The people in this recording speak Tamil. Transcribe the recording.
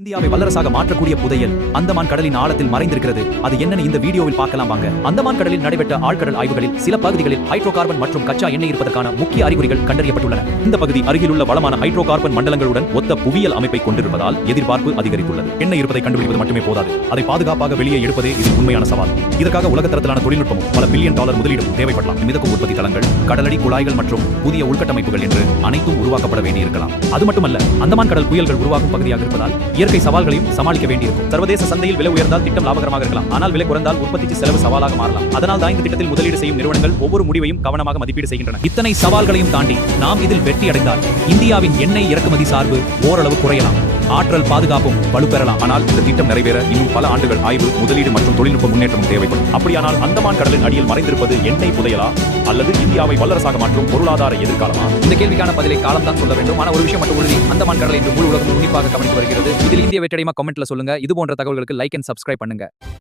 இந்தியாவை வல்லரசாக மாற்றக்கூடிய புதையல் அந்தமான் கடலின் ஆழத்தில் மறைந்திருக்கிறது. அது என்னன்னு இந்த வீடியோவில் பார்க்கலாம் வாங்க. அந்தமான் கடலில் நடைபெற்ற ஆழ்கடல் ஆய்வுகளில் சில பகுதிகளில் ஹைட்ரோ கார்பன் மற்றும் கச்சா எண்ணெய் இருப்பதற்கான முக்கிய அறிகுறிகள் கண்டறியப்பட்டுள்ளன. இந்த பகுதி அருகிலுள்ள வளமான ஹைட்ரோ கார்பன் மண்டலங்களுடன் ஒத்த புவியியல் அமைப்பை கொண்டிருப்பதால் எதிர்பார்ப்பு அதிகரித்துள்ளது. எண்ணெய் இருப்பதை கண்டுபிடிப்பது மட்டுமே போதாது, அதை பாதுகாப்பாக வெளியே எடுப்பதே இது உண்மையான சவால். இதற்காக உலக தரத்திலான தொழில்நுட்பமும் பல பில்லியன் டாலர் முதலீடும் தேவைப்படலாம். மிதக்கும் உற்பத்தி தளங்கள், கடலடி குழாய்கள் மற்றும் புதிய உள்கட்டமைப்புகள் என்று அனைத்தும் உருவாக்கப்பட வேண்டியிருக்கலாம். அது மட்டுமல்ல, அந்தமான் கடல் புயல்கள் உருவாகும் பகுதியாக இருப்பதால் இயற்கை சவால்களையும் சமாளிக்க வேண்டியிருக்கும். சர்வதேச சந்தையில் விலை உயர்ந்தால் திட்டம் லாபகரமாக இருக்கலாம், ஆனால் விலை குறைந்தால் உற்பத்திக்கு செலவு சவாலாக மாறலாம். அதனால் தான் இந்த திட்டத்தில் முதலீடு செய்யும் நிறுவனங்கள் ஒவ்வொரு முடிவையும் கவனமாக மதிப்பீடு செய்கின்றன. இத்தனை சவால்களையும் தாண்டி நாம் இதில் வெற்றி அடைந்தால் இந்தியாவின் எண்ணெய் இறக்குமதி சார்பு ஓரளவு குறையலாம், ஆற்றல் பாதுகாப்பும் வலுப்பெறலாம். ஆனால் இந்த திட்டம் நிறைவேற இன்னும் பல ஆண்டுகள் ஆய்வு, முதலீடு மற்றும் தொழில்நுட்ப முன்னேற்றமும் தேவைப்படும். அப்படியானால் அந்தமான் கடலின் அடியில் மறைந்திருப்பது எண்ணெய் புதையலா அல்லது இந்தியாவை வல்லரசாக மாற்றும் பொருளாதார எதிர்காலமா? இந்த கேள்விக்கான பதிலை காலம் தான் சொல்ல வேண்டும். ஆனால் ஒரு விஷயம் மட்டும் உறுதி, அந்தமான் கடலை இன்று முழு உலகம் உன்னிப்பாக கவனித்து வருகிறது. இதில் இந்திய வெற்றியடையுமா? கமெண்ட்ல சொல்லுங்க. இது போன்ற தகவல்களுக்கு லைக் அண்ட் சப்ஸ்கிரைப் பண்ணுங்க.